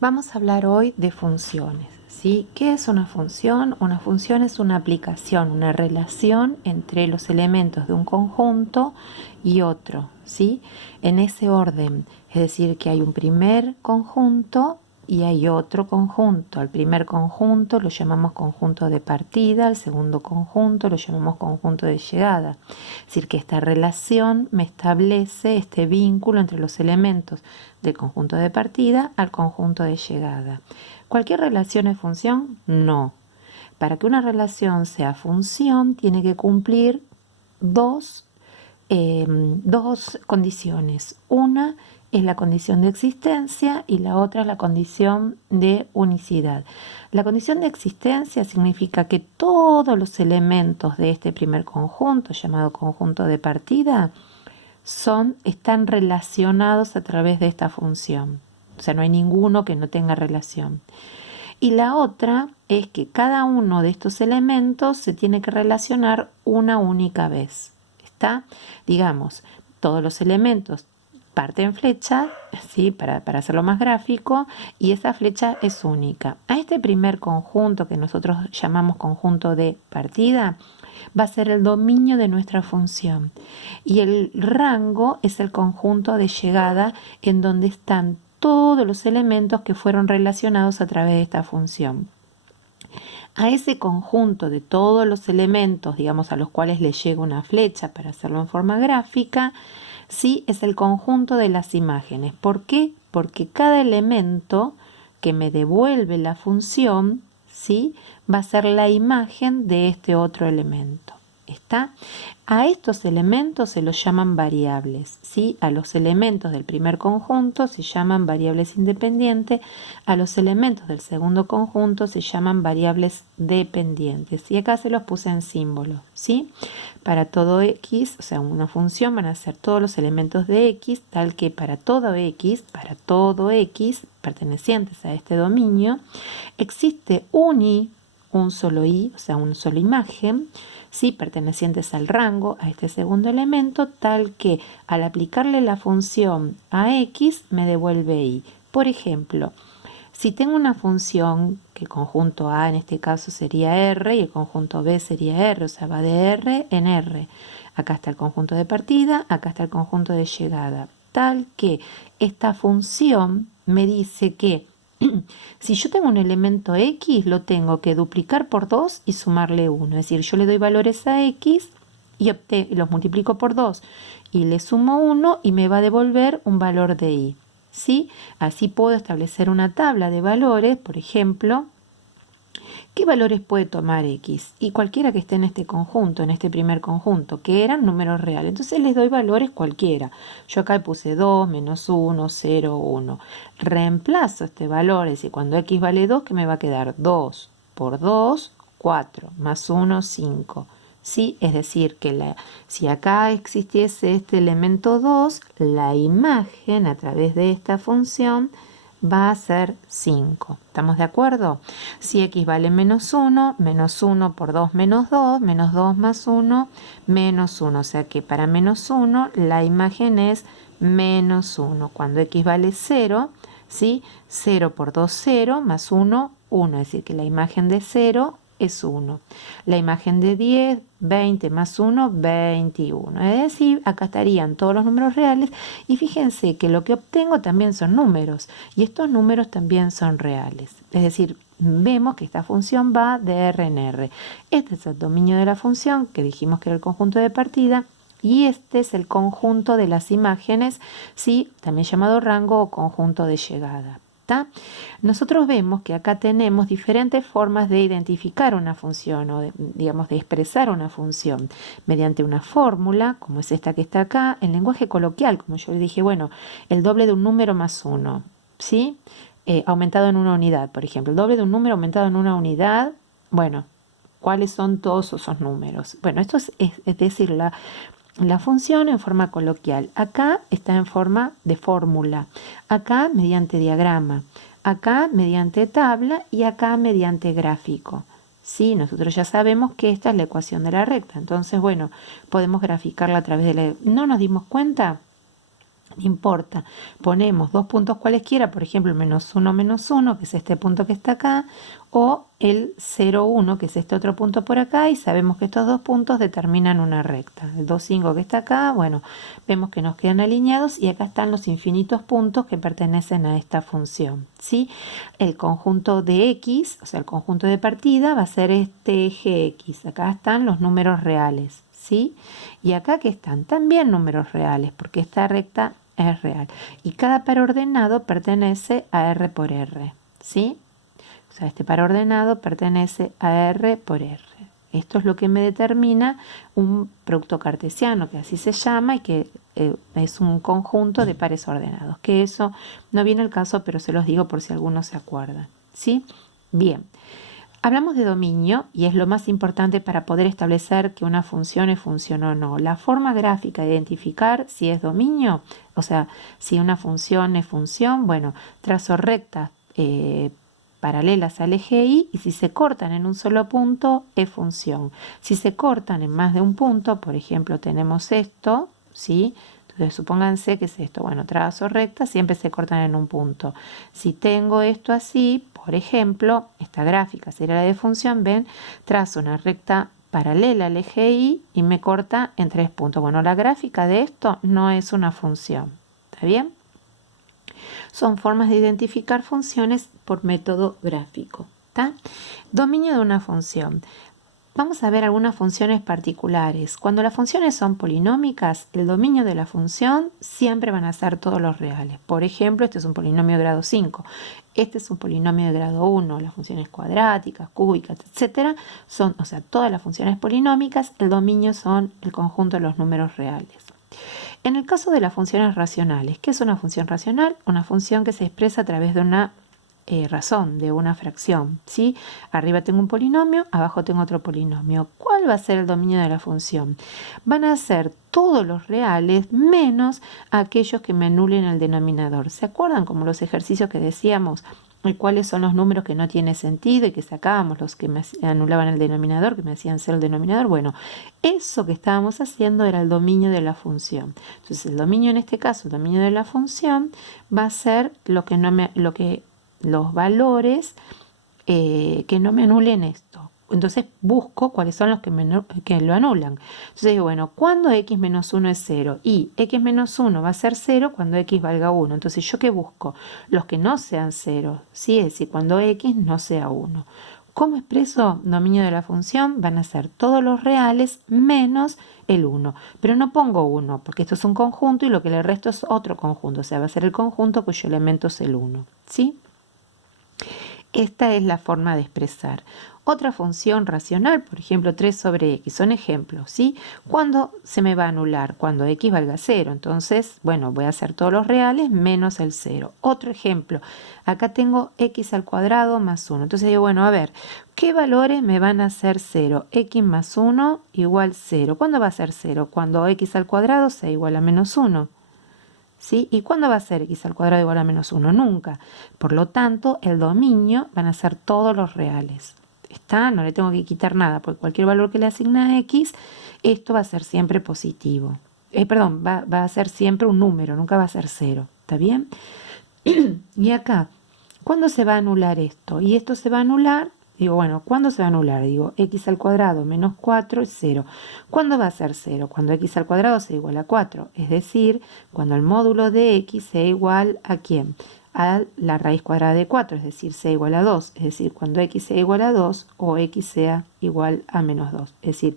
Vamos a hablar hoy de funciones, ¿sí? ¿Qué es una función? Una función es una aplicación, una relación entre los elementos de un conjunto y otro, ¿sí? En ese orden, es decir, que hay un primer conjunto y hay otro conjunto. Al primer conjunto lo llamamos conjunto de partida, al segundo conjunto lo llamamos conjunto de llegada. Es decir, que esta relación me establece este vínculo entre los elementos del conjunto de partida al conjunto de llegada. ¿Cualquier relación es función? No. Para que una relación sea función, tiene que cumplir dos condiciones. Una es la condición de existencia y la otra es la condición de unicidad. La condición de existencia significa que todos los elementos de este primer conjunto, llamado conjunto de partida, están relacionados a través de esta función. O sea, no hay ninguno que no tenga relación. Y la otra es que cada uno de estos elementos se tiene que relacionar una única vez. ¿Está? Digamos, todos los elementos parten flecha, ¿sí? Para hacerlo más gráfico, y esa flecha es única. A este primer conjunto que nosotros llamamos conjunto de partida, va a ser el dominio de nuestra función. Y el rango es el conjunto de llegada en donde están todos los elementos que fueron relacionados a través de esta función. A ese conjunto de todos los elementos, digamos, a los cuales le llega una flecha para hacerlo en forma gráfica, sí es el conjunto de las imágenes. ¿Por qué? Porque cada elemento que me devuelve la función, ¿sí?, va a ser la imagen de este otro elemento. ¿Está? A estos elementos se los llaman variables, ¿sí? A los elementos del primer conjunto se llaman variables independientes, a los elementos del segundo conjunto se llaman variables dependientes. Y acá se los puse en símbolos, ¿sí? Para todo x, o sea, una función van a ser todos los elementos de x, tal que para todo x pertenecientes a este dominio, existe un i, un solo i, o sea, una sola imagen, ¿sí?, pertenecientes al rango, a este segundo elemento, tal que al aplicarle la función a x me devuelve y. Por ejemplo, si tengo una función que el conjunto A en este caso sería R y el conjunto B sería R, o sea, va de R en R. Acá está el conjunto de partida, acá está el conjunto de llegada. Tal que esta función me dice que si yo tengo un elemento X, lo tengo que duplicar por 2 y sumarle 1. Es decir, yo le doy valores a X y los multiplico por 2 y le sumo 1 y me va a devolver un valor de Y. ¿Sí? Así puedo establecer una tabla de valores, por ejemplo, ¿qué valores puede tomar X? Y cualquiera que esté en este conjunto, en este primer conjunto, que eran números reales. Entonces les doy valores cualquiera. Yo acá puse 2, menos 1, 0, 1. Reemplazo este valor, es decir, cuando X vale 2, que me va a quedar 2 por 2, 4, más 1, 5. ¿Sí? Es decir, que si acá existiese este elemento 2, la imagen a través de esta función va a ser 5. ¿Estamos de acuerdo? Si x vale menos 1 por 2 menos 2 más 1, menos 1. O sea que para menos 1 la imagen es menos 1. Cuando x vale 0, ¿sí?, 0 por 2, 0, más 1, 1. Es decir, que la imagen de 0 es 1. La imagen de 10, 20 más 1, 21. Es decir, acá estarían todos los números reales y fíjense que lo que obtengo también son números y estos números también son reales. Es decir, vemos que esta función va de R en R. Este es el dominio de la función que dijimos que era el conjunto de partida y este es el conjunto de las imágenes, ¿sí?, también llamado rango o conjunto de llegada. Nosotros vemos que acá tenemos diferentes formas de identificar una función o de expresar una función mediante una fórmula, como es esta que está acá, en lenguaje coloquial, como yo le dije, bueno, el doble de un número más 1, ¿sí? Aumentado en una unidad, por ejemplo, el doble de un número aumentado en una unidad, bueno, ¿cuáles son todos esos números? Bueno, esto es decir, la función en forma coloquial. Acá está en forma de fórmula, acá mediante diagrama, acá mediante tabla y acá mediante gráfico. Sí, nosotros ya sabemos que esta es la ecuación de la recta. Entonces, bueno, podemos graficarla a través de la... ¿No nos dimos cuenta? No importa, ponemos dos puntos cualesquiera, por ejemplo el menos 1, que es este punto que está acá, o el 0, 1, que es este otro punto por acá, y sabemos que estos dos puntos determinan una recta. El 2, 5 que está acá, bueno, vemos que nos quedan alineados y acá están los infinitos puntos que pertenecen a esta función, ¿sí? El conjunto de x, o sea, el conjunto de partida va a ser este eje x. Acá están los números reales, ¿sí? Y acá que están también números reales, porque esta recta es real. Y cada par ordenado pertenece a R por R, ¿sí? O sea, este par ordenado pertenece a R por R. Esto es lo que me determina un producto cartesiano, que así se llama, y que es un conjunto de pares ordenados. Que eso no viene al caso, pero se los digo por si alguno se acuerda, ¿sí? Bien. Hablamos de dominio y es lo más importante para poder establecer que una función es función o no. La forma gráfica de identificar si es dominio, o sea, si una función es función, bueno, trazo rectas paralelas al eje Y, y si se cortan en un solo punto es función. Si se cortan en más de un punto, por ejemplo, tenemos esto, ¿sí? Entonces, supónganse que es esto, bueno, trazo recta, siempre se cortan en un punto. Si tengo esto así, por ejemplo, esta gráfica sería la de función, ven, trazo una recta paralela al eje Y me corta en 3 puntos. Bueno, la gráfica de esto no es una función, ¿está bien? Son formas de identificar funciones por método gráfico, ¿está? Dominio de una función. Vamos a ver algunas funciones particulares. Cuando las funciones son polinómicas, el dominio de la función siempre van a ser todos los reales. Por ejemplo, este es un polinomio de grado 5. Este es un polinomio de grado 1. Las funciones cuadráticas, cúbicas, etcétera, son, o sea, todas las funciones polinómicas, el dominio son el conjunto de los números reales. En el caso de las funciones racionales, ¿qué es una función racional? Una función que se expresa a través de una razón, de una fracción, ¿sí? Arriba tengo un polinomio, abajo tengo otro polinomio. ¿Cuál va a ser el dominio de la función? Van a ser todos los reales menos aquellos que me anulen el denominador. ¿Se acuerdan como los ejercicios que decíamos? ¿Cuáles son los números que no tienen sentido y que sacábamos, los que me anulaban el denominador, que me hacían ser el denominador? Bueno, eso que estábamos haciendo era el dominio de la función. Entonces, el dominio en este caso, el dominio de la función, va a ser los valores que no me anulen esto. Entonces busco cuáles son los que lo anulan. Entonces digo, bueno, cuando x menos 1 es 0 y x menos 1 va a ser 0 cuando x valga 1. Entonces, ¿yo qué busco? Los que no sean 0, ¿sí? Es decir, cuando x no sea 1. ¿Cómo expreso dominio de la función? Van a ser todos los reales menos el 1. Pero no pongo 1 porque esto es un conjunto y lo que le resto es otro conjunto. O sea, va a ser el conjunto cuyo elemento es el 1, ¿sí? Esta es la forma de expresar. Otra función racional, por ejemplo, 3 sobre x, son ejemplos, ¿sí? ¿Cuándo se me va a anular? Cuando x valga 0. Entonces, bueno, voy a hacer todos los reales menos el 0. Otro ejemplo, acá tengo x al cuadrado más 1. Entonces digo, bueno, a ver, ¿qué valores me van a ser 0? X más 1 igual 0. ¿Cuándo va a ser 0? Cuando x al cuadrado sea igual a menos 1. ¿Sí? ¿Y cuándo va a ser x al cuadrado igual a menos 1? Nunca. Por lo tanto, el dominio van a ser todos los reales. ¿Está? No le tengo que quitar nada, porque cualquier valor que le asigne a x, esto va a ser siempre positivo. Va a ser siempre un número, nunca va a ser 0. ¿Está bien? Y acá, ¿cuándo se va a anular esto? Y esto se va a anular. Digo, bueno, ¿cuándo se va a anular? Digo, x al cuadrado menos 4 es 0. ¿Cuándo va a ser 0? Cuando x al cuadrado sea igual a 4. Es decir, cuando el módulo de x sea igual a ¿quién? A la raíz cuadrada de 4, es decir, sea igual a 2. Es decir, cuando x sea igual a 2 o x sea igual a menos 2. Es decir,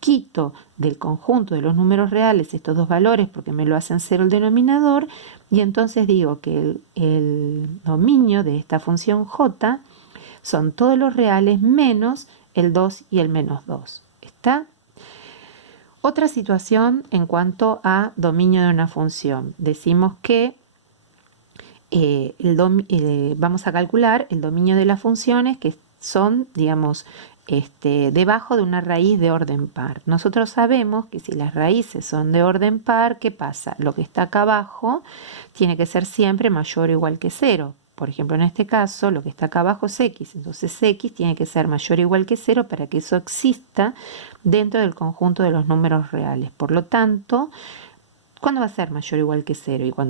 quito del conjunto de los números reales estos dos valores porque me lo hacen 0 el denominador y entonces digo que el dominio de esta función j son todos los reales menos el 2 y el menos 2. ¿Está? Otra situación en cuanto a dominio de una función. Decimos que vamos a calcular el dominio de las funciones que son, digamos, debajo de una raíz de orden par. Nosotros sabemos que si las raíces son de orden par, ¿qué pasa? Lo que está acá abajo tiene que ser siempre mayor o igual que 0. Por ejemplo, en este caso, lo que está acá abajo es x. Entonces, x tiene que ser mayor o igual que 0 para que eso exista dentro del conjunto de los números reales. Por lo tanto, ¿Cuándo va a ser mayor o igual que 0? Y cuando